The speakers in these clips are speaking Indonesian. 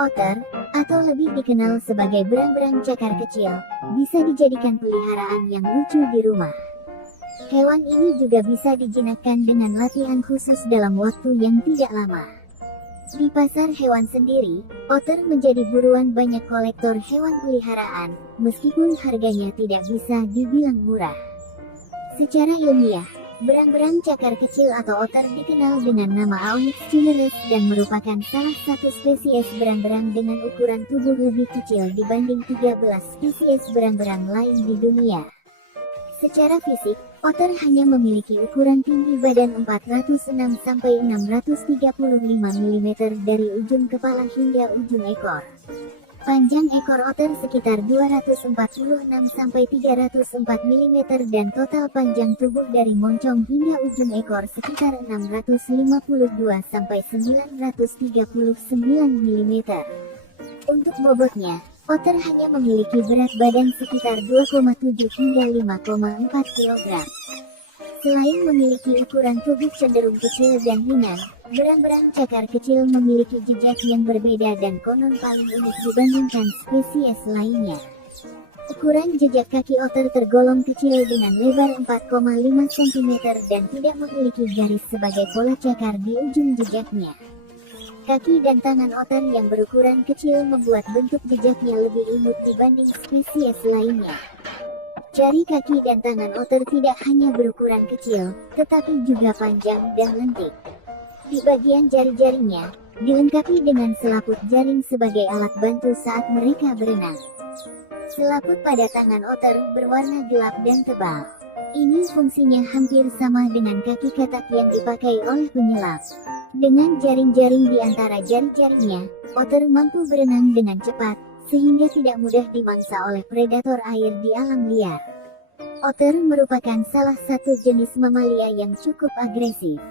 Otter, atau lebih dikenal sebagai berang-berang cakar kecil, bisa dijadikan peliharaan yang lucu di rumah. Hewan ini juga bisa dijinakkan dengan latihan khusus dalam waktu yang tidak lama. Di pasar hewan sendiri, otter menjadi buruan banyak kolektor hewan peliharaan, meskipun harganya tidak bisa dibilang murah. Secara ilmiah, berang-berang cakar kecil atau otter dikenal dengan nama Aonyx cinereus dan merupakan salah satu spesies berang-berang dengan ukuran tubuh lebih kecil dibanding 13 spesies berang-berang lain di dunia. Secara fisik, otter hanya memiliki ukuran tinggi badan 406-635 mm dari ujung kepala hingga ujung ekor. Panjang ekor otter sekitar 246-304 mm dan total panjang tubuh dari moncong hingga ujung ekor sekitar 652-939 mm. Untuk bobotnya, otter hanya memiliki berat badan sekitar 2,7 hingga 5,4 kg. Selain memiliki ukuran tubuh cenderung kecil dan ringan, berang-berang cakar kecil memiliki jejak yang berbeda dan konon paling unik dibandingkan spesies lainnya. Ukuran jejak kaki otter tergolong kecil dengan lebar 4,5 cm dan tidak memiliki garis sebagai pola cakar di ujung jejaknya. Kaki dan tangan otter yang berukuran kecil membuat bentuk jejaknya lebih imut dibanding spesies lainnya. Jari kaki dan tangan otter tidak hanya berukuran kecil, tetapi juga panjang dan lentik. Di bagian jari-jarinya, dilengkapi dengan selaput jaring sebagai alat bantu saat mereka berenang. Selaput pada tangan otter berwarna gelap dan tebal. Ini fungsinya hampir sama dengan kaki katak yang dipakai oleh penyelam. Dengan jaring-jaring di antara jari-jarinya, otter mampu berenang dengan cepat, sehingga tidak mudah dimangsa oleh predator air di alam liar. Otter merupakan salah satu jenis mamalia yang cukup agresif.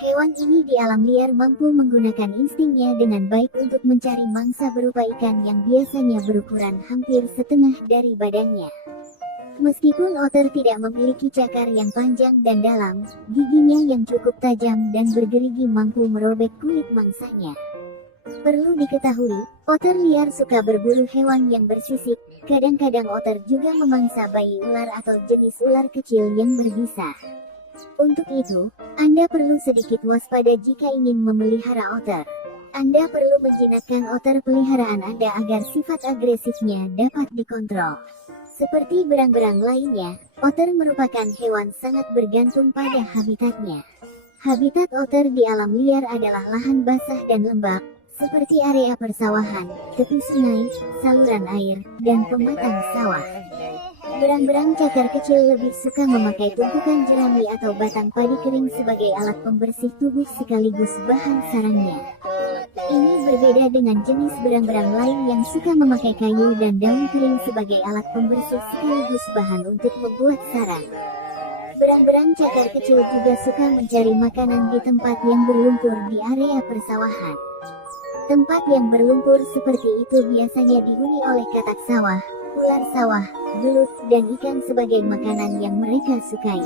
Hewan ini di alam liar mampu menggunakan instingnya dengan baik untuk mencari mangsa berupa ikan yang biasanya berukuran hampir setengah dari badannya. Meskipun otter tidak memiliki cakar yang panjang dan dalam, giginya yang cukup tajam dan bergerigi mampu merobek kulit mangsanya. Perlu diketahui, otter liar suka berburu hewan yang bersisik. Kadang-kadang otter juga memangsa bayi ular atau jenis ular kecil yang berbisa. Untuk itu, Anda perlu sedikit waspada jika ingin memelihara otter. Anda perlu menjinakkan otter peliharaan Anda agar sifat agresifnya dapat dikontrol. Seperti berang-berang lainnya, otter merupakan hewan sangat bergantung pada habitatnya. Habitat otter di alam liar adalah lahan basah dan lembab, seperti area persawahan, tepi sungai, saluran air, dan pematang sawah. Berang-berang cakar kecil lebih suka memakai tumpukan jerami atau batang padi kering sebagai alat pembersih tubuh sekaligus bahan sarangnya. Ini berbeda dengan jenis berang-berang lain yang suka memakai kayu dan daun kering sebagai alat pembersih sekaligus bahan untuk membuat sarang. Berang-berang cakar kecil juga suka mencari makanan di tempat yang berlumpur di area persawahan. Tempat yang berlumpur seperti itu biasanya dihuni oleh katak sawah, ular sawah, belut, dan ikan sebagai makanan yang mereka sukai.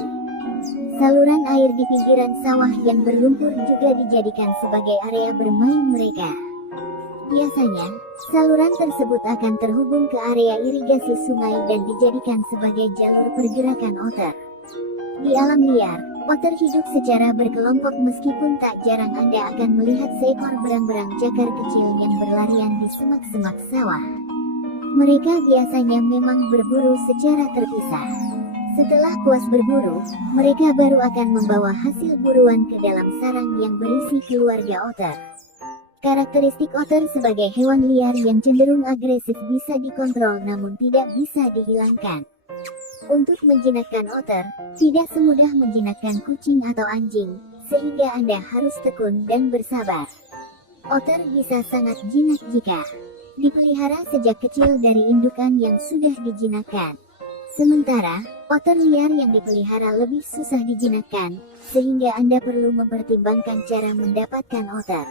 Saluran air di pinggiran sawah yang berlumpur juga dijadikan sebagai area bermain mereka. Biasanya, saluran tersebut akan terhubung ke area irigasi sungai dan dijadikan sebagai jalur pergerakan otter. Di alam liar, otter hidup secara berkelompok meskipun tak jarang Anda akan melihat seekor berang-berang cakar kecil yang berlarian di semak-semak sawah. Mereka biasanya memang berburu secara terpisah. Setelah puas berburu, mereka baru akan membawa hasil buruan ke dalam sarang yang berisi keluarga otter. Karakteristik otter sebagai hewan liar yang cenderung agresif bisa dikontrol namun tidak bisa dihilangkan. Untuk menjinakkan otter, tidak semudah menjinakkan kucing atau anjing, sehingga Anda harus tekun dan bersabar. Otter bisa sangat jinak jika dipelihara sejak kecil dari indukan yang sudah dijinakkan. Sementara, otter liar yang dipelihara lebih susah dijinakkan, sehingga Anda perlu mempertimbangkan cara mendapatkan otter.